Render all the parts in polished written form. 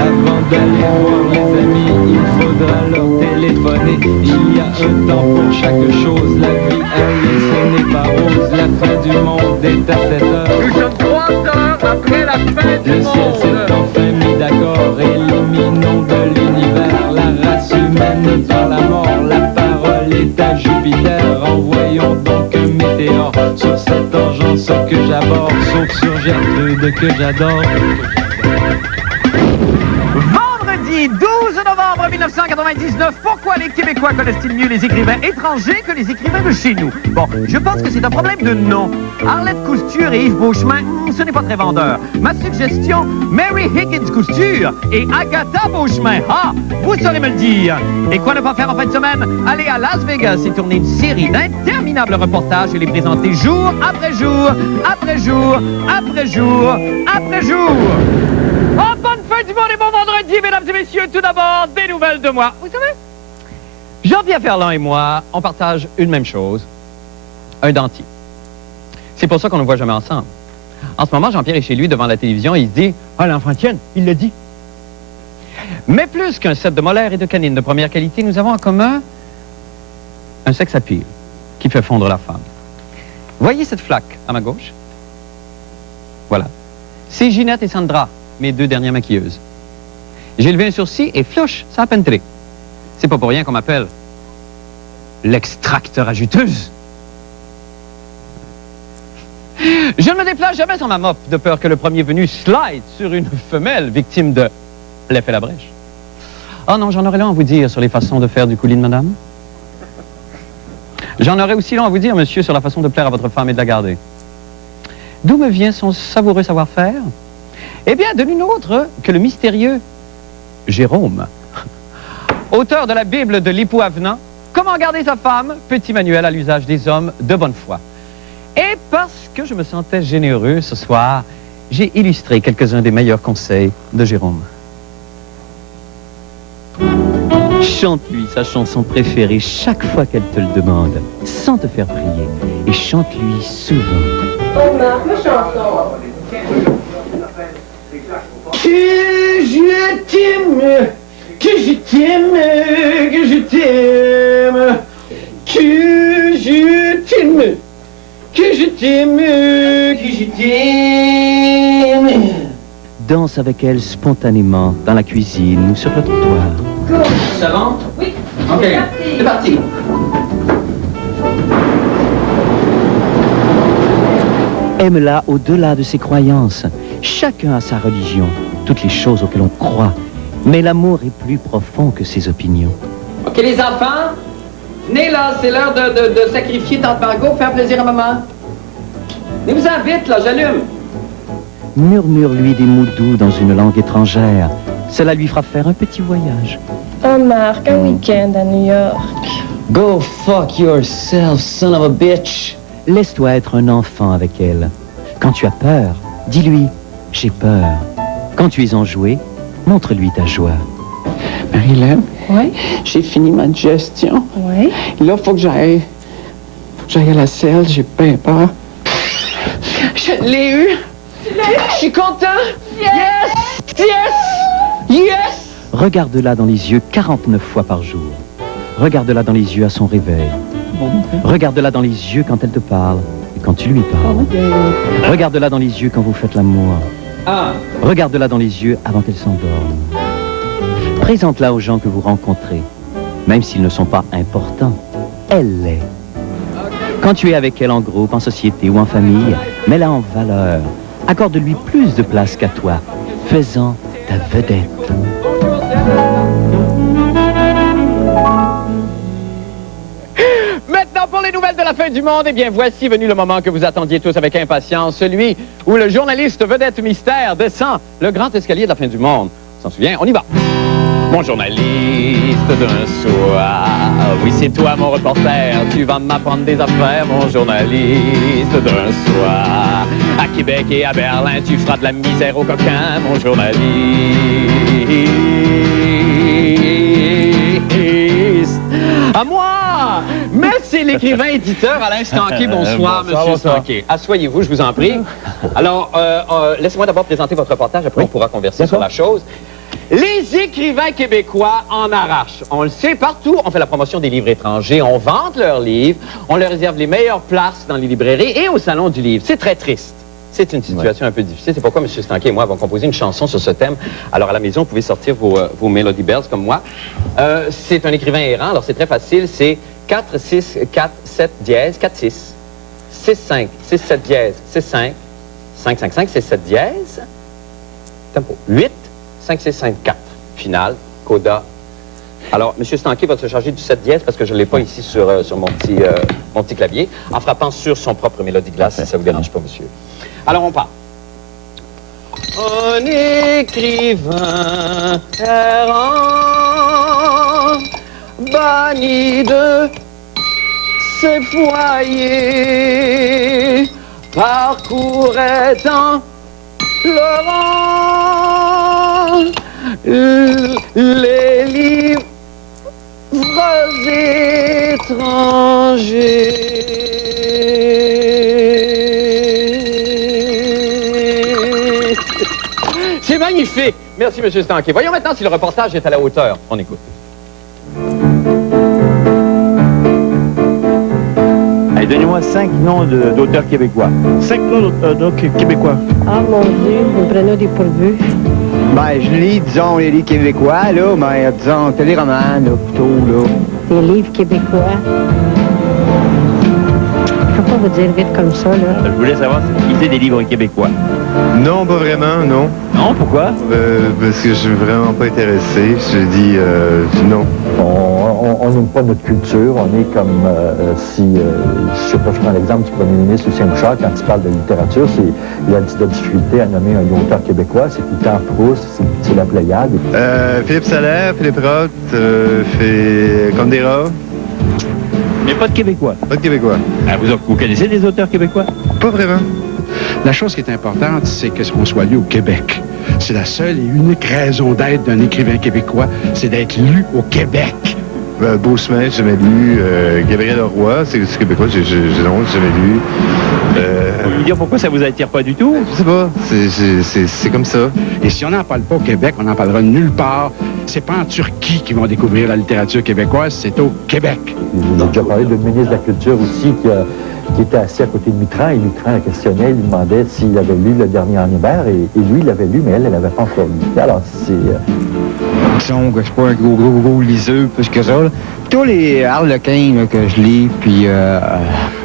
Avant d'aller voir les amis, il faudra leur téléphoner. Il y a un temps pour chaque chose, la vie elle est, ce n'est pas rose. La fin du monde est à 7 heures. Nous sommes 3 heures après la fin du Le ciel monde. s'est enfin mis d'accord, éliminons de l'univers la race humaine par la mort. La parole est à Jupiter, envoyons donc un météore sur cette engeance que j'aborde, sauf sur Gertrude que j'adore. Vendredi 12 novembre 1999, pourquoi les Québécois connaissent-ils mieux les écrivains étrangers que les écrivains de chez nous? Bon, je pense que c'est un problème de nom. Arlette Cousture et Yves Beauchemin, ce n'est pas très vendeur. Ma suggestion, Mary Higgins Cousture et Agatha Beauchemin. Ah, vous saurez me le dire. Et quoi ne pas faire en fin de semaine? Aller à Las Vegas et tourner une série d'interminables reportages et les présenter jour après jour, après jour, après jour, après jour. Oh, bonne fin du monde et bon vendredi, mesdames et messieurs. Tout d'abord, des nouvelles de moi. Vous savez, Jean-Pierre Ferland et moi, on partage une même chose, un dentier. C'est pour ça qu'on ne voit jamais ensemble. En ce moment, Jean-Pierre est chez lui devant la télévision et il se dit « Ah, l'enfant tienne, il l'a dit. » Mais plus qu'un set de molaires et de canines de première qualité, nous avons en commun un sex appeal qui fait fondre la femme. Voyez cette flaque à ma gauche? Voilà. C'est Ginette et Sandra, mes 2 dernières maquilleuses. J'ai levé un sourcil et flouche, ça a pénétré. C'est pas pour rien qu'on m'appelle l'extracteur à juteuse. Je ne me déplace jamais sans ma mop, de peur que le premier venu slide sur une femelle victime de l'effet la brèche. Oh non, j'en aurais long à vous dire sur les façons de faire du coulis de madame. J'en aurais aussi long à vous dire, monsieur, sur la façon de plaire à votre femme et de la garder. D'où me vient son savoureux savoir-faire? Eh bien, de nul autre que le mystérieux Jérôme, auteur de la Bible de l'époux avenant, Comment garder sa femme, petit manuel à l'usage des hommes de bonne foi. Et parce que je me sentais généreux ce soir, j'ai illustré quelques-uns des meilleurs conseils de Jérôme. Chante-lui sa chanson préférée chaque fois qu'elle te le demande, sans te faire prier. Et chante-lui souvent. Oh, Marc, ma chanson. Que je t'aime, que je t'aime, que je t'aime, que je t'aime, que je t'aime, que je t'aime. Danse avec elle spontanément dans la cuisine ou sur le trottoir. Ça rentre? Oui. Ok, c'est parti. Aime-la au-delà de ses croyances. Chacun a sa religion, toutes les choses auxquelles on croit. Mais l'amour est plus profond que ses opinions. OK, les enfants, venez là, c'est l'heure de sacrifier Tante Margot pour faire plaisir à maman. Venez-vous-en vite, là, j'allume. Murmure-lui des mots doux dans une langue étrangère. Cela lui fera faire un petit voyage. Oh, Marc, un week-end à New York. Go fuck yourself, son of a bitch. Laisse-toi être un enfant avec elle. Quand tu as peur, dis-lui « j'ai peur ». Quand tu es enjoué, montre-lui ta joie. Marilyn, Oui? j'ai fini ma digestion. Oui? Là, faut que j'aille à la selle, j'ai bien peur. Je l'ai eu! Je suis content! Yes! Yes! Yes! Regarde-la dans les yeux 49 fois par jour. Regarde-la dans les yeux à son réveil. Regarde-la dans les yeux quand elle te parle et quand tu lui parles. Regarde-la dans les yeux quand vous faites l'amour. Regarde-la dans les yeux avant qu'elle s'endorme. Présente-la aux gens que vous rencontrez, même s'ils ne sont pas importants. Elle l'est. Quand tu es avec elle en groupe, en société ou en famille, mets-la en valeur. Accorde-lui plus de place qu'à toi. Fais-en ta vedette. Maintenant, pour les nouvelles de la fin du monde, eh bien, voici venu le moment que vous attendiez tous avec impatience, celui où le journaliste vedette mystère descend le grand escalier de la fin du monde. On s'en souvient? On y va. Mon journaliste d'un soir, oui, c'est toi, mon reporter, tu vas m'apprendre des affaires, mon journaliste d'un soir. À Québec et à Berlin, tu feras de la misère aux coquins, mon journaliste. À moi! Mais c'est l'écrivain-éditeur Alain Stanquet. Bonsoir, Monsieur Stanquet. Asseyez-vous, je vous en prie. Alors, laissez-moi d'abord présenter votre reportage, après on pourra converser sur la chose. Les écrivains québécois en arrachent. On le sait partout. On fait la promotion des livres étrangers, on vante leurs livres, on leur réserve les meilleures places dans les librairies et au Salon du livre. C'est très triste. C'est une situation un peu difficile. C'est pourquoi M. Stanquet et moi avons composé une chanson sur ce thème. Alors, à la maison, vous pouvez sortir vos Melody Bells comme moi. C'est un écrivain errant, alors c'est très facile. C'est 4, 6, 4, 7 dièse, 4, 6, 6, 5, 6, 7 dièse, 6, 5, 5, 5, 5, 6, 7 dièse, tempo, 8, 5, 6, 5, 4. Finale, coda. Alors, M. Stanquet va se charger du 7 dièse parce que je ne l'ai pas ici sur mon petit clavier, en frappant sur son propre mélodie glace, si ça ne vous dérange pas, monsieur. Alors, on part. Un écrivain errant, banni de ses foyers, parcourait en pleurant les livres étrangers. C'est magnifique. Merci, M. Stanquet. Voyons maintenant si le reportage est à la hauteur. On écoute. Allez, donnez-moi 5 noms d'auteurs québécois. 5 noms d'auteurs québécois. Ah, mon Dieu, vous me prenez au dépourvu. Ben, je lis, disons, les livres québécois, là, mais disons, téléromans, là, plutôt, là. Des livres québécois. Je peux pas vous dire vite comme ça, là. Je voulais savoir si vous lisez des livres québécois. Non, pas vraiment, non. Non, pourquoi? Parce que je suis vraiment pas intéressé. Je dis non. On n'aime pas notre culture. On est comme si, je sais pas, je prends l'exemple du premier ministre Lucien Bouchard, quand il parle de littérature, il a de la difficulté à nommer un auteur québécois. C'est tout le temps Proust, c'est la Pléiade. Philippe Salaire, Philippe Roth, fait Condera. Mais pas de Québécois. Pas de Québécois. Ah, vous connaissez des auteurs québécois? Pas vraiment. La chose qui est importante, c'est qu'on soit lu au Québec. C'est la seule et unique raison d'être d'un écrivain québécois, c'est d'être lu au Québec. Beauchemin, j'ai jamais lu. Gabriel Leroy, c'est québécois, j'ai jamais lu. Vous pouvez me dire pourquoi ça vous attire pas du tout? Je sais pas, c'est comme ça. Et si on n'en parle pas au Québec, on n'en parlera nulle part. C'est pas en Turquie qu'ils vont découvrir la littérature québécoise, c'est au Québec. J'ai déjà parlé de ministre de la Culture aussi qui était assis à côté de Mitterrand, et Mitterrand le questionnait, il lui demandait s'il avait lu Le Dernier en hiver, et lui, il l'avait lu, mais elle l'avait pas encore lu. Alors, c'est... Disons que c'est pas un gros liseux, plus que ça, là. Plutôt les Harlequins, là, que je lis, puis...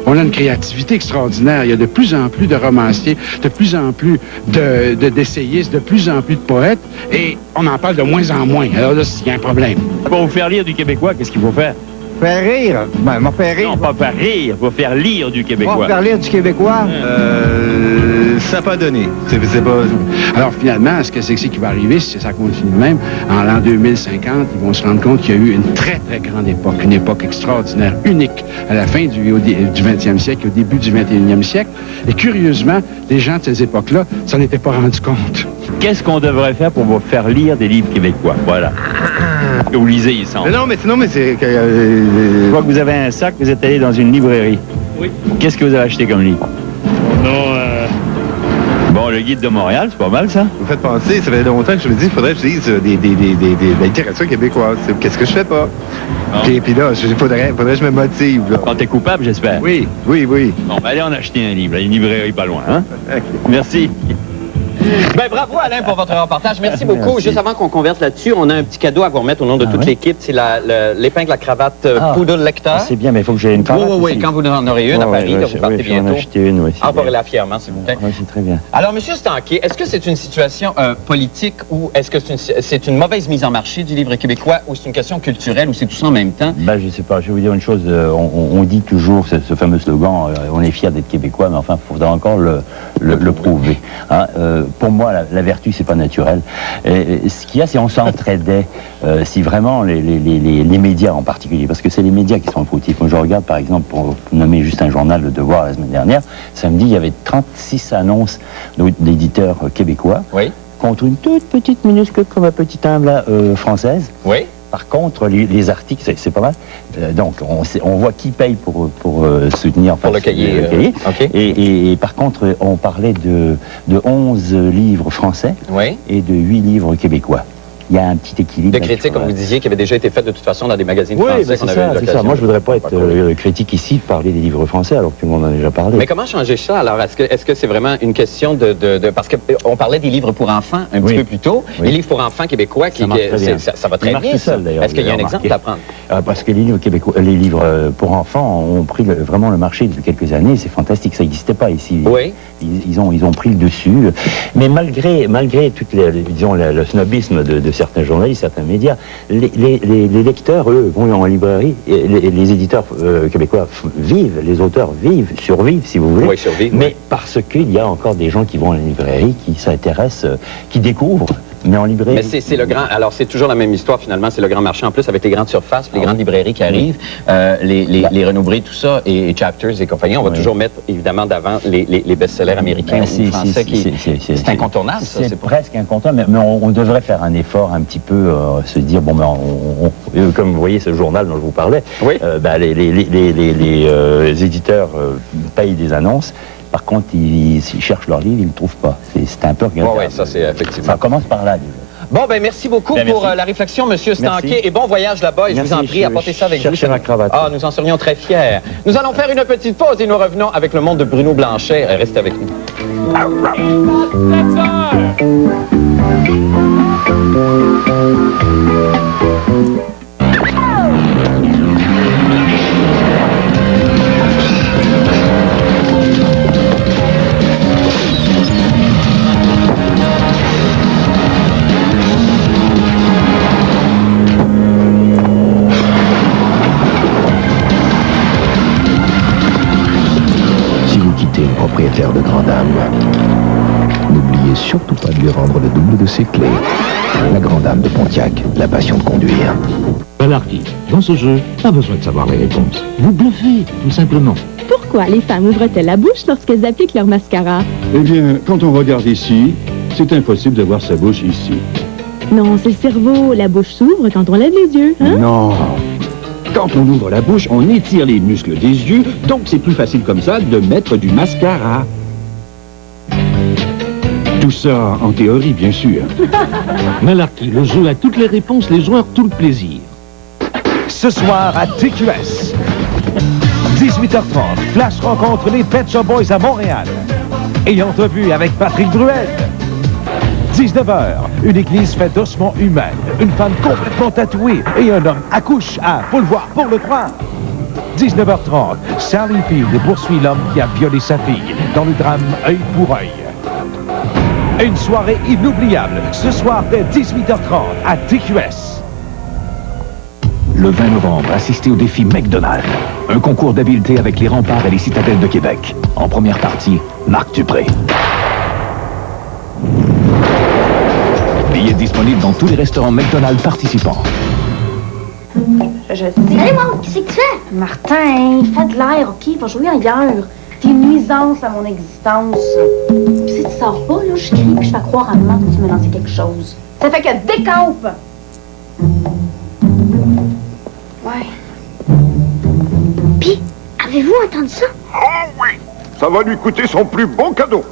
On a une créativité extraordinaire. Il y a de plus en plus de romanciers, de plus en plus d'essayistes, de plus en plus de poètes, et on en parle de moins en moins. Alors là, il y a un problème. Pour vous faire lire du québécois, qu'est-ce qu'il faut faire? Faire rire? Ben, m'a fait rire. Non, pas faire rire, il faut faire lire du québécois. Pas faire lire du québécois? Ça n'a pas donné. C'est pas... Alors finalement, ce que c'est qui va arriver, si ça continue de même, en l'an 2050, ils vont se rendre compte qu'il y a eu une très, très grande époque, une époque extraordinaire, unique, à la fin du 20e siècle, au début du 21e siècle. Et curieusement, les gens de ces époques-là s'en étaient pas rendus compte. Qu'est-ce qu'on devrait faire pour vous faire lire des livres québécois? Voilà. Que vous lisez, il semble. Non, mais c'est... Je vois que vous avez un sac, vous êtes allé dans une librairie. Oui. Qu'est-ce que vous avez acheté comme livre? Non, Bon, le Guide de Montréal, c'est pas mal, ça? Vous faites penser, ça fait longtemps que je me dis, il faudrait que je lise de la littérature québécoise. Qu'est-ce que je fais pas? Et puis là, faudrait que je me motive, là. Quand t'es coupable, j'espère. Oui. Bon, ben allez en acheter un livre, là, une librairie pas loin, hein? Okay. Merci. Ben, bravo Alain pour votre reportage. Merci beaucoup. Merci. Juste avant qu'on converse là-dessus, on a un petit cadeau à vous remettre au nom de toute l'équipe. C'est l'épingle à cravate Poodle Lecteur. C'est bien, mais il faut que j'ai une cravate. Oui, quand vous en aurez une à Paris, vous partez bientôt. Je vais en acheter une, oui. Envoyez-la fièrement, s'il vous plaît. Oui, c'est très bien. Alors, M. Stanquet, est-ce que c'est une situation politique ou est-ce que c'est une mauvaise mise en marché du livre québécois ou c'est une question culturelle ou c'est tout ça en même temps? Ben, je sais pas. Je vais vous dire une chose. On dit toujours ce fameux slogan, on est fiers d'être québécois, mais enfin, il faudra encore le prouver. Hein? Pour moi, la vertu, c'est pas naturel. Ce qu'il y a, c'est on s'entraidait. Si vraiment les médias en particulier, parce que c'est les médias qui sont fautifs. Moi, je regarde, par exemple, pour nommer juste un journal, Le Devoir, la semaine dernière, samedi, il y avait 36 annonces d'éditeurs québécois. Oui. Contre une toute petite minuscule comme ma petite humble française. Oui. Par contre, les articles, c'est pas mal. Donc, on voit qui paye pour soutenir... Enfin, pour le cahier. Okay. Et par contre, on parlait de 11 livres français et de 8 livres québécois. Il y a un petit équilibre. De critiques, comme vous disiez, qui avaient déjà été faites de toute façon dans des magazines français. Oui, c'est ça. Moi, je voudrais pas être critique ici, parler des livres français, alors que tout le monde en a déjà parlé. Mais comment changer ça, alors? Est-ce que c'est vraiment une question de... Parce qu'on parlait des livres pour enfants un petit peu plus tôt. Les livres pour enfants québécois, ça va très bien, ça. Est-ce qu'il y a un exemple à prendre? Parce que les livres québécois, les livres pour enfants ont pris vraiment le marché depuis quelques années. C'est fantastique, ça n'existait pas ici. Oui. Ils ont pris le dessus. Mais malgré tout le snobisme de certains journalistes, certains médias, les lecteurs, eux, vont en librairie. Les éditeurs québécois vivent, les auteurs survivent, si vous voulez. Oui, survivent. Mais parce qu'il y a encore des gens qui vont en librairie, qui s'intéressent, qui découvrent. Mais en librairie... Mais c'est le grand... Alors, c'est toujours la même histoire, finalement. C'est le grand marché, en plus, avec les grandes surfaces, les grandes librairies qui arrivent, les Renaud-Bré, tout ça, et Chapters et compagnie. On va toujours mettre, évidemment, d'avant les best-sellers américains ou français. C'est incontournable, ça. C'est presque incontournable, mais on devrait faire un effort un petit peu, se dire, bon, ben, comme vous voyez ce journal dont je vous parlais, les éditeurs payent des annonces. Par contre, s'ils cherchent leur livre, ils ne le trouvent pas. C'est un peu regardable. Oui, ça c'est effectivement. Ça commence par là, déjà. Bon, ben merci beaucoup pour la réflexion, Monsieur Stanquet, et bon voyage là-bas, et je vous en prie, apportez ça avec vous. Ma cravate. Ah, nous en serions très fiers. Nous allons faire une petite pause et nous revenons avec le monde de Bruno Blanchet. Restez avec nous. Propriétaire de Grand Dame. N'oubliez surtout pas de lui rendre le double de ses clés. La Grand Dame de Pontiac, la passion de conduire. Malarkey, dans ce jeu, pas besoin de savoir les réponses. Vous bluffez, tout simplement. Pourquoi les femmes ouvrent-elles la bouche lorsqu'elles appliquent leur mascara? Eh bien, quand on regarde ici, c'est impossible de voir sa bouche ici. Non, c'est le cerveau. La bouche s'ouvre quand on lève les yeux, hein? Non. Quand on ouvre la bouche, on étire les muscles des yeux, donc c'est plus facile comme ça de mettre du mascara. Tout ça en théorie, bien sûr. Malarkey, le jeu a toutes les réponses, les joueurs tout le plaisir. Ce soir à TQS, 18h30, Flash rencontre les Pet Shop Boys à Montréal. Et entrevue avec Patrick Bruel. 19h, une église fait d'ossements humains, une femme complètement tatouée et un homme accouche à Faut le voir pour le croire. 19h30, Sally Field poursuit l'homme qui a violé sa fille dans le drame Œil pour œil. Une soirée inoubliable, ce soir dès 18h30 à TQS. Le 20 novembre, assistez au défi McDonald's. Un concours d'habileté avec les remparts et les citadelles de Québec. En première partie, Marc Dupré. Billets disponibles dans tous les restaurants McDonald's participants. Salut, Maud, qu'est-ce que tu fais? Martin, fais de l'air, OK? Va jouer ailleurs. T'es une nuisance à mon existence. Puis si tu sors pas, là, je crie puis je fais croire à maman que tu m'as lancé quelque chose. Ça fait que décampe! Ouais. Puis, avez-vous entendu ça? Oh oui! Ça va lui coûter son plus beau cadeau.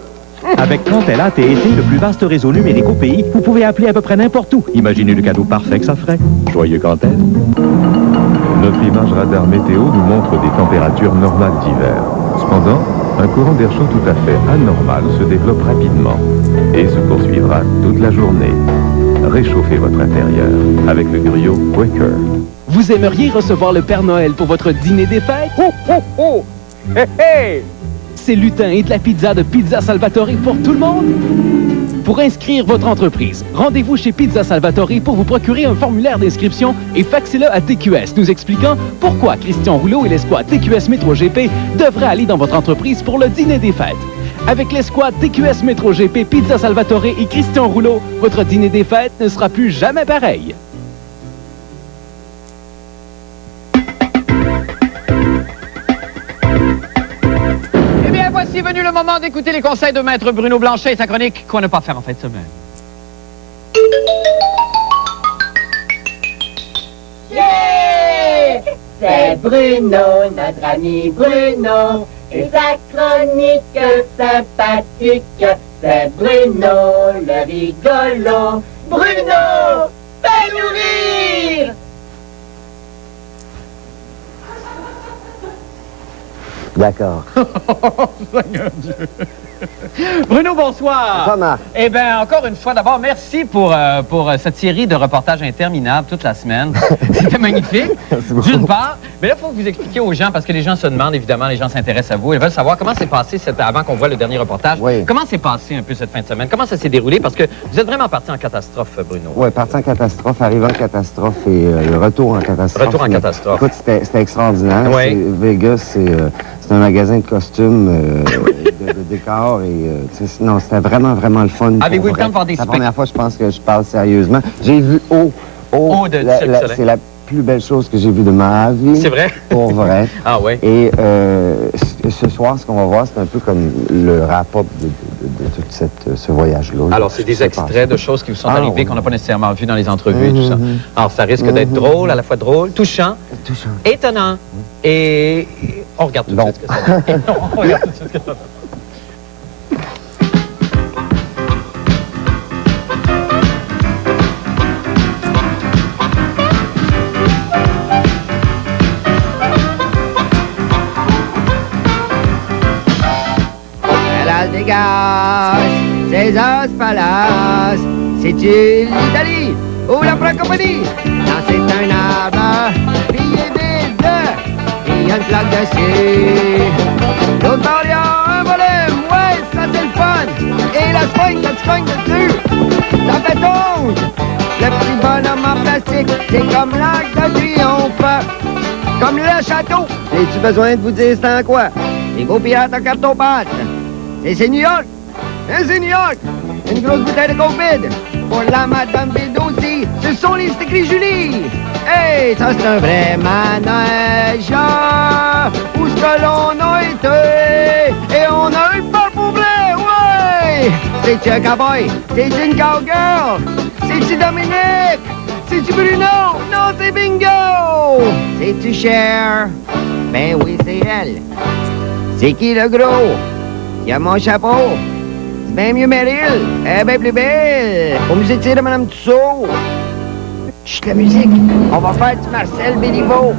Avec Cantel AT&T, le plus vaste réseau numérique au pays, vous pouvez appeler à peu près n'importe où. Imaginez le cadeau parfait que ça ferait. Joyeux Cantel. Notre image radar météo nous montre des températures normales d'hiver. Cependant, un courant d'air chaud tout à fait anormal se développe rapidement et se poursuivra toute la journée. Réchauffez votre intérieur avec le griot Quaker. Vous aimeriez recevoir le Père Noël pour votre dîner des fêtes? Oh, oh, oh! Hé, hé! C'est lutin et de la pizza de Pizza Salvatore pour tout le monde? Pour inscrire votre entreprise, rendez-vous chez Pizza Salvatore pour vous procurer un formulaire d'inscription et faxez-le à TQS nous expliquant pourquoi Christian Rouleau et l'escouade TQS Métro GP devraient aller dans votre entreprise pour le dîner des fêtes. Avec l'escouade TQS Métro GP, Pizza Salvatore et Christian Rouleau, votre dîner des fêtes ne sera plus jamais pareil. Voici venu le moment d'écouter les conseils de Maître Bruno Blanchet et sa chronique « Quoi ne pas faire en fin de semaine ». Bruno, notre ami Bruno, et sa chronique sympathique, c'est Bruno le rigolo. Bruno, fais-nous rire! D'accord. Seigneur Dieu. Bruno, bonsoir. Comment? Eh bien, encore une fois, d'abord, merci pour cette série de reportages interminables toute la semaine. C'était magnifique, d'une part. Mais là, il faut que vous expliquiez aux gens, parce que les gens se demandent, évidemment, les gens s'intéressent à vous. Ils veulent savoir comment s'est passé, avant qu'on voit le dernier reportage, comment s'est passé un peu cette fin de semaine? Comment ça s'est déroulé? Parce que vous êtes vraiment parti en catastrophe, Bruno. Oui, parti en catastrophe, arrivé en catastrophe et le retour en catastrophe. Retour en catastrophe. Écoute, c'était extraordinaire. Oui. Vegas, c'est un magasin de costumes, de décors et non, c'était vraiment, vraiment le fun. Avez-vous eu le temps de voir des spectacles? C'est la première fois, je pense, que je parle sérieusement. J'ai vu Haut de c'est la plus belle chose que j'ai vue de ma vie. C'est vrai? Pour vrai. Ah oui? Et ce soir, ce qu'on va voir, c'est un peu comme le wrap-up de tout ce voyage-là. Alors, c'est des extraits de choses qui vous sont arrivées qu'on n'a pas nécessairement vues dans les entrevues, tout ça. Alors, ça risque d'être drôle, à la fois drôle, touchant, étonnant, et on regarde tout de suite ce que ça donne. On regarde tout de suite ce que ça donne. César Palace, c'est-tu l'Italie ou la francophonie? Non, c'est un arbre, puis il est vide, et il y a une plaque dessus. L'autre bord, il y a un volume, ouais, ça c'est le fun. Et la spring, quand tu cognes dessus, ça fait tombe. Le petit bonhomme en plastique, c'est comme l'Arc de Triomphe, comme le château. J'ai-tu besoin de vous dire c'est en quoi? Les beaux pirates en carton-pâte. C'est New York. C'est New York! Une grosse bouteille de Covid! Pour la Madame Bédoti, ce sont les écrits Julie! Hey, ça c'est un vrai manège! Où ce que l'on a été! Et on a eu peur pour vrai! Ouais! C'est-tu un cowboy? C'est-tu une cowgirl? C'est-tu Dominique? C'est-tu Bruno? Non, c'est Bingo! C'est-tu Cher? Ben oui, c'est elle! C'est qui le gros? Il y a mon chapeau! Ben mieux Meryl, elle est bien plus belle. Au musée de Mme Tussaud. Chut, la musique. On va faire du Marcel Béliveau.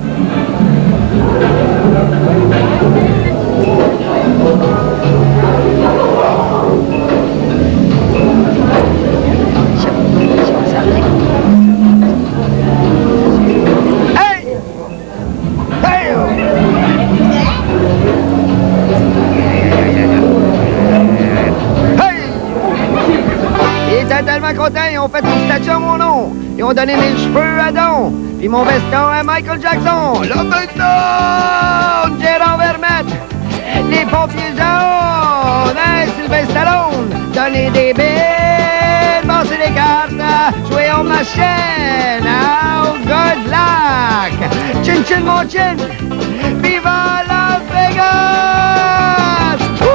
Hey! Hey! Ils étaient tellement contents, ils ont fait une statue à mon nom. Ils ont donné mes cheveux à Don, puis mon veston à Michael Jackson. Là maintenant, Gérard Vermette, les pompiers jaunes, hein, Sylvain Stallone, donner des billes, passer les cartes, jouer en machine. Oh, good luck! Chin chin mon chin, viva Las Vegas! Woo!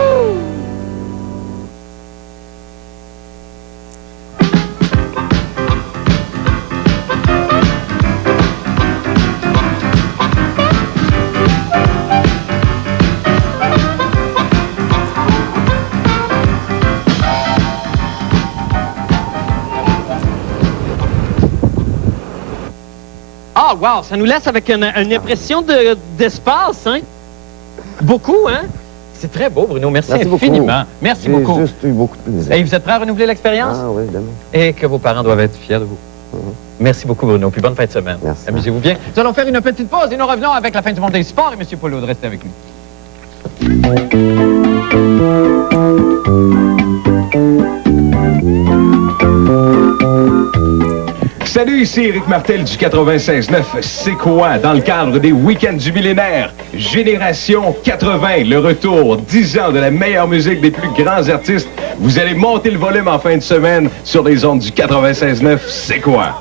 Ah, wow, ça nous laisse avec une impression d'espace, hein? Beaucoup, hein? C'est très beau, Bruno. Merci infiniment. Merci beaucoup. J'ai juste eu beaucoup de plaisir. Et vous êtes prêts à renouveler l'expérience? Ah oui, demain. Et que vos parents doivent être fiers de vous. Merci beaucoup, Bruno. Puis bonne fin de semaine. Merci. Amusez-vous bien. Nous allons faire une petite pause et nous revenons avec la fin du monde des sports. Et M. Polo, restez avec nous. Salut, ici Éric Martel du 96.9. C'est quoi? Dans le cadre des Week-ends du millénaire, Génération 80, le retour, 10 ans de la meilleure musique des plus grands artistes. Vous allez monter le volume en fin de semaine sur les ondes du 96.9. C'est quoi?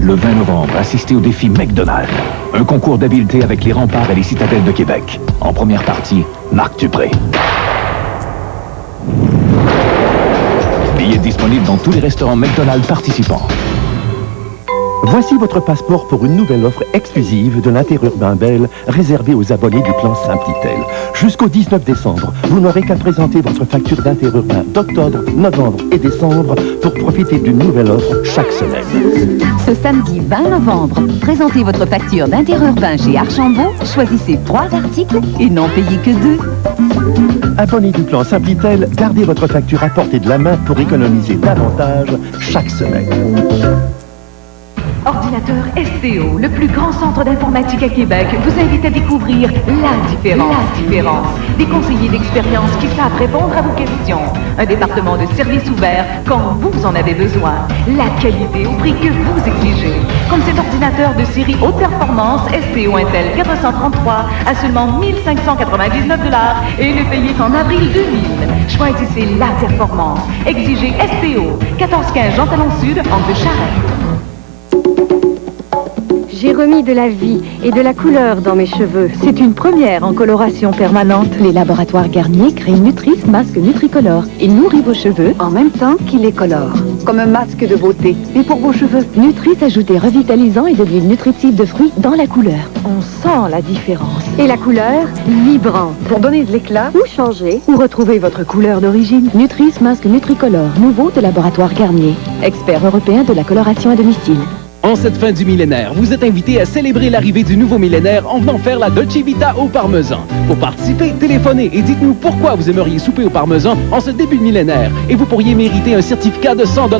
Le 20 novembre, assistez au défi McDonald's. Un concours d'habileté avec les remparts et les citadelles de Québec. En première partie, Marc Dupré. Billets disponibles dans tous les restaurants McDonald's participants. Voici votre passeport pour une nouvelle offre exclusive de l'Interurbain Bell réservée aux abonnés du plan Simplitel. Jusqu'au 19 décembre, vous n'aurez qu'à présenter votre facture d'Interurbain d'octobre, novembre et décembre pour profiter d'une nouvelle offre chaque semaine. Ce samedi 20 novembre, présentez votre facture d'Interurbain chez Archambault, choisissez 3 articles et n'en payez que 2. Abonnés du plan Simplitel, gardez votre facture à portée de la main pour économiser davantage chaque semaine. Ordinateur STO, le plus grand centre d'informatique à Québec, vous invite à découvrir la différence. Des conseillers d'expérience qui savent répondre à vos questions. Un département de services ouverts quand vous en avez besoin. La qualité au prix que vous exigez. Comme cet ordinateur de série haute performance STO Intel 433 à seulement 1 599 $ et ne payez qu'en avril 2000. Choisissez la performance. Exigez STO. 1415 Jean Talon Sud, Angle Charest. J'ai remis de la vie et de la couleur dans mes cheveux. C'est une première en coloration permanente. Les laboratoires Garnier créent Nutris Masque Nutricolore. Il nourrit vos cheveux en même temps qu'il les colore. Comme un masque de beauté. Et pour vos cheveux, Nutris ajoute des revitalisants et de l'huile nutritive de fruits dans la couleur. On sent la différence. Et la couleur vibrante. Pour donner de l'éclat ou changer. Ou retrouver votre couleur d'origine. Nutris Masque Nutricolore, nouveau de laboratoire Garnier. Expert européen de la coloration à domicile. En cette fin du millénaire, vous êtes invité à célébrer l'arrivée du nouveau millénaire en venant faire la Dolce Vita au parmesan. Pour participer, téléphonez et dites-nous pourquoi vous aimeriez souper au parmesan en ce début de millénaire. Et vous pourriez mériter un certificat de 100 $.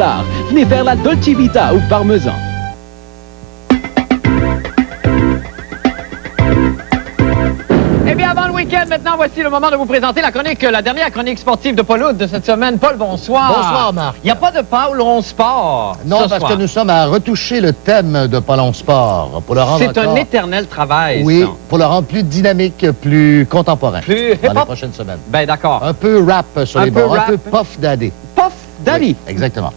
Venez faire la Dolce Vita au parmesan. Eh bien, avant le week-end, maintenant, voici le moment de vous présenter la dernière chronique sportive de Paul Hood de cette semaine. Paul, bonsoir. Bonsoir, Marc. Il n'y a pas de Paul Sport. Non, parce que nous sommes à retoucher le thème de Paul Sport. C'est un éternel travail, oui, ça. Pour le rendre plus dynamique, plus contemporain. Plus dans les prochaines semaines. Ben, d'accord. Un peu rap sur les bords, un peu Puff Daddy. Puff Daddy? Oui, exactement.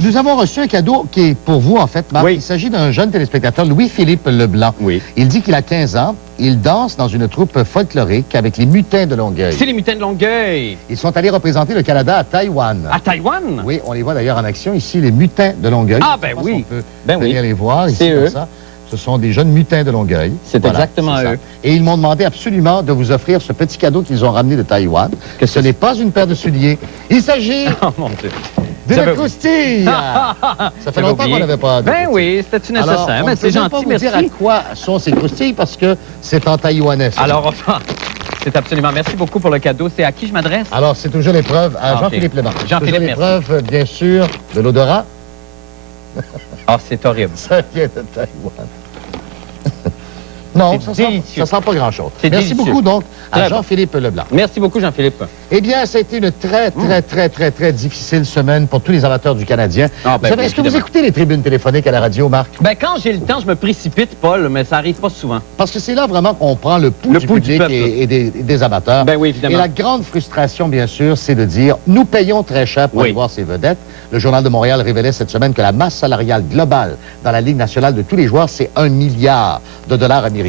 Nous avons reçu un cadeau qui est pour vous, en fait, Marc. Oui. Il s'agit d'un jeune téléspectateur, Louis-Philippe Leblanc. Oui. Il dit qu'il a 15 ans. Il danse dans une troupe folklorique avec les Mutins de Longueuil. C'est les Mutins de Longueuil. Ils sont allés représenter le Canada à Taïwan. À Taïwan? Oui, on les voit d'ailleurs en action ici, les Mutins de Longueuil. Ah, ben oui. On peut venir les voir ici comme ça. Ce sont des jeunes mutins de Longueuil. C'est exactement eux. Et ils m'ont demandé absolument de vous offrir ce petit cadeau qu'ils ont ramené de Taïwan. Ce n'est pas une paire de souliers. Il s'agit d'une croustille. Ça fait longtemps qu'on n'avait pas. Ben oui, c'était nécessaire. Mais c'est gentil, merci. Je ne peux pas vous dire à quoi sont ces croustilles parce que c'est en taïwanais. Alors, c'est absolument. Merci beaucoup pour le cadeau. C'est à qui je m'adresse? Alors, c'est toujours l'épreuve à Jean-Philippe Leblanc. Jean-Philippe, merci. L'épreuve, bien sûr, de l'odorat. Ah, c'est horrible. Ça vient de Taïwan. Non, ça ne sent pas grand-chose. Merci beaucoup, donc, à Jean-Philippe Leblanc. Merci beaucoup, Jean-Philippe. Eh bien, ça a été une très difficile semaine pour tous les amateurs du Canadien. Est-ce que vous écoutez les tribunes téléphoniques à la radio, Marc? Ben, quand j'ai le temps, je me précipite, Paul, mais ça n'arrive pas souvent. Parce que c'est là vraiment qu'on prend le pouls du public et des amateurs. Ben oui, évidemment. Et la grande frustration, bien sûr, c'est de dire, nous payons très cher pour aller voir ces vedettes. Le Journal de Montréal révélait cette semaine que la masse salariale globale dans la Ligue nationale de tous les joueurs, c'est 1 milliard de dollars américains.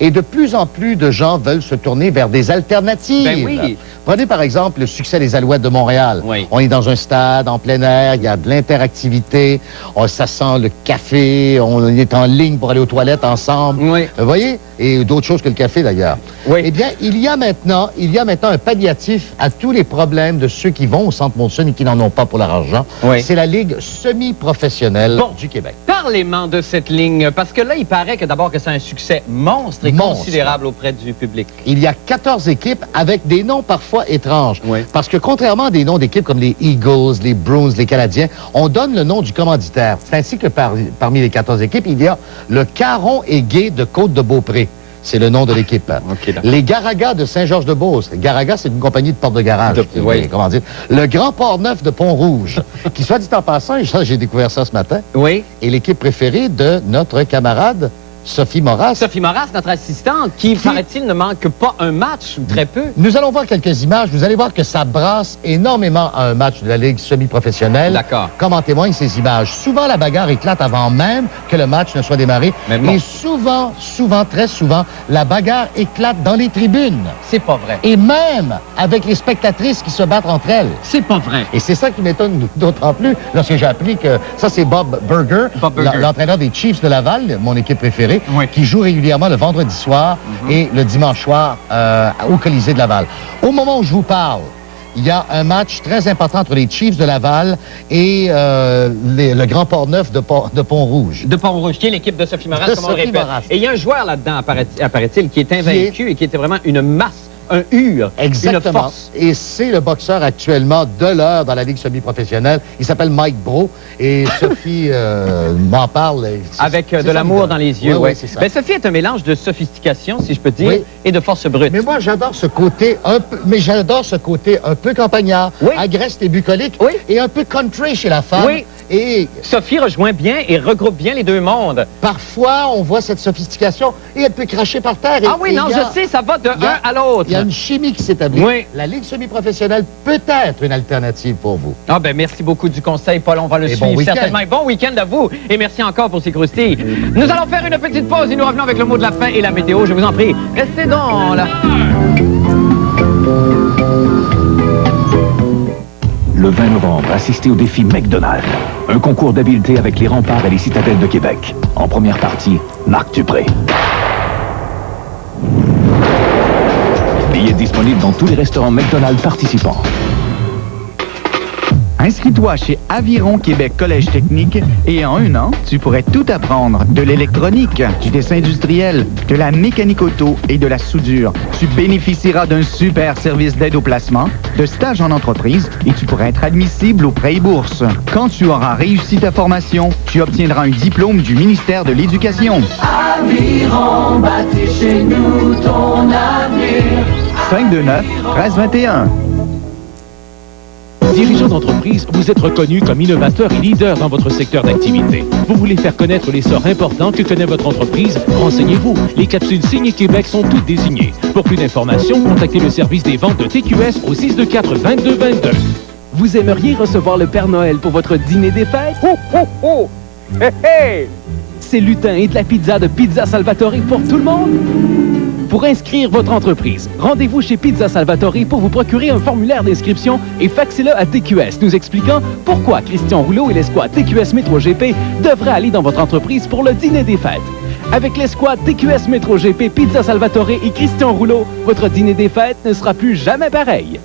Et de plus en plus de gens veulent se tourner vers des alternatives. Ben oui. Prenez par exemple le succès des Alouettes de Montréal. Oui. On est dans un stade en plein air, il y a de l'interactivité, ça sent le café, on est en ligne pour aller aux toilettes ensemble. Oui. Vous voyez? Et d'autres choses que le café d'ailleurs. Oui. Eh bien, il y a maintenant un palliatif à tous les problèmes de ceux qui vont au Centre Molson et qui n'en ont pas pour leur argent. Oui. C'est la Ligue semi-professionnelle du Québec. Parlez-moi de cette ligne, parce que là, il paraît que d'abord que c'est un succès monstre et considérable auprès du public. Il y a 14 équipes avec des noms parfois étranges. Oui. Parce que contrairement à des noms d'équipes comme les Eagles, les Bruins, les Canadiens, on donne le nom du commanditaire. C'est ainsi que parmi les 14 équipes, il y a le Caron et Gay de Côte-de-Beaupré. C'est le nom de l'équipe. Les Garagas de Saint-Georges-de-Beauce. Garaga, c'est une compagnie de porte de garage. Comment dire? Le Grand Port-Neuf de Pont-Rouge, qui, soit dit en passant, j'ai découvert ça ce matin, est l'équipe préférée de notre camarade Sophie Moras. Sophie Moras, notre assistante, qui, paraît-il, ne manque pas un match, ou très peu. Nous allons voir quelques images. Vous allez voir que ça brasse énormément à un match de la Ligue semi-professionnelle. D'accord. Comme en témoignent ces images. Souvent, la bagarre éclate avant même que le match ne soit démarré. Mais bon. Et souvent, très souvent, la bagarre éclate dans les tribunes. C'est pas vrai. Et même avec les spectatrices qui se battent entre elles. C'est pas vrai. Et c'est ça qui m'étonne d'autant plus lorsque j'ai appris que ça, c'est Bob Burger, l'entraîneur des Chiefs de Laval, mon équipe préférée, qui joue régulièrement le vendredi soir et le dimanche soir au Colisée de Laval. Au moment où je vous parle, il y a un match très important entre les Chiefs de Laval et le Grand Port-Neuf de Pont-Rouge. De Pont-Rouge, qui est l'équipe de Sophie Moras, comme on le répète. Et il y a un joueur là-dedans, apparaît-il, qui est invaincu et qui était vraiment une masse. Un ur, exactement. Une force. Et c'est le boxeur actuellement de l'heure dans la Ligue semi-professionnelle. Il s'appelle Mike Bro. Et Sophie m'en parle. Avec de l'amour dans les yeux, oui. C'est ça. Ben, Sophie est un mélange de sophistication, si je peux dire, et de force brute. Mais moi, j'adore ce côté un peu campagnard, agreste et bucolique, et un peu country chez la femme. Oui. Et Sophie rejoint bien et regroupe bien les deux mondes. Parfois, on voit cette sophistication et elle peut cracher par terre. Je sais, ça va de un à l'autre. Il y a une chimie qui s'établit. Oui. La Ligue semi-professionnelle peut être une alternative pour vous. Ah ben merci beaucoup du conseil, Paul. On va le suivre certainement. Et bon week-end à vous. Et merci encore pour ces croustilles. Nous allons faire une petite pause et nous revenons avec le mot de la fin et la météo. Je vous en prie, restez donc là. Le 20 novembre, assistez au défi McDonald's. Un concours d'habileté avec les remparts et les citadelles de Québec. En première partie, Marc Dupré. Billets disponibles dans tous les restaurants McDonald's participants. Inscris-toi chez Aviron Québec Collège Technique et en 1 an, tu pourrais tout apprendre. De l'électronique, du dessin industriel, de la mécanique auto et de la soudure. Tu bénéficieras d'un super service d'aide au placement, de stages en entreprise et tu pourrais être admissible aux prêts et bourses. Quand tu auras réussi ta formation, tu obtiendras un diplôme du ministère de l'Éducation. Aviron, bâtis chez nous ton avenir. 529-1321. Dirigeant d'entreprise, vous êtes reconnu comme innovateur et leader dans votre secteur d'activité. Vous voulez faire connaître l'essor important que connaît votre entreprise? Renseignez-vous. Les capsules signées Québec sont toutes désignées. Pour plus d'informations, contactez le service des ventes de TQS au 624-2222. Vous aimeriez recevoir le Père Noël pour votre dîner des fêtes? Oh, oh, oh! Hé, hé! C'est lutin et de la pizza de Pizza Salvatore pour tout le monde? Pour inscrire votre entreprise, rendez-vous chez Pizza Salvatore pour vous procurer un formulaire d'inscription et faxez-le à TQS, nous expliquant pourquoi Christian Rouleau et l'escouade TQS Métro GP devraient aller dans votre entreprise pour le dîner des fêtes. Avec l'escouade TQS Métro GP, Pizza Salvatore et Christian Rouleau, votre dîner des fêtes ne sera plus jamais pareil.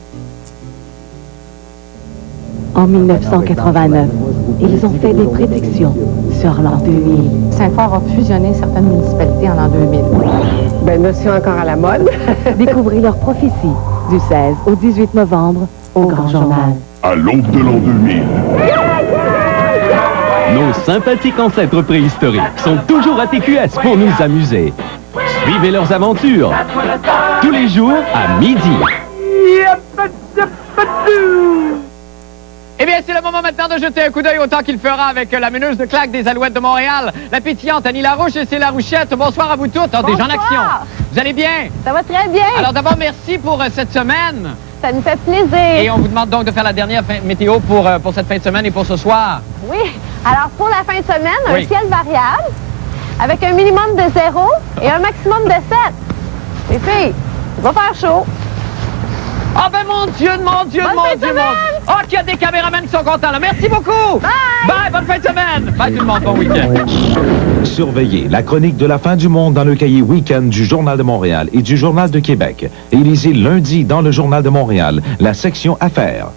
En 1989, ils ont fait des prédictions sur l'an 2000. Sainte-Foy a fusionné certaines municipalités en l'an 2000. Ben, notion encore à la mode. Découvrez leurs prophéties du 16 au 18 novembre au Grand Journal. À l'aube de l'an 2000. Nos sympathiques ancêtres préhistoriques sont toujours à TQS pour nous amuser. Suivez leurs aventures tous les jours à midi. Eh bien, c'est le moment maintenant de jeter un coup d'œil au temps qu'il fera avec la meneuse de claque des Alouettes de Montréal, la pétillante Annie Larouche et c'est la Rouchette. Bonsoir à vous toutes. Alors, déjà en action. Vous allez bien? Ça va très bien. Alors d'abord, merci pour cette semaine. Ça nous fait plaisir. Et on vous demande donc de faire la dernière météo pour cette fin de semaine et pour ce soir. Oui. Alors, pour la fin de semaine, un ciel variable avec un minimum de 0 et un maximum de 7. Les filles, il va faire chaud. Ah ben mon Dieu, mon Dieu, mon Dieu, mon Dieu. Oh, qu'il y a des caméramans qui sont contents là. Merci beaucoup. Bye. Bye, bonne fin de semaine. Bye tout le monde, bon week-end. Surveillez la chronique de la fin du monde dans le cahier Week-end du Journal de Montréal et du Journal de Québec. Et lisez lundi dans le Journal de Montréal, la section Affaires.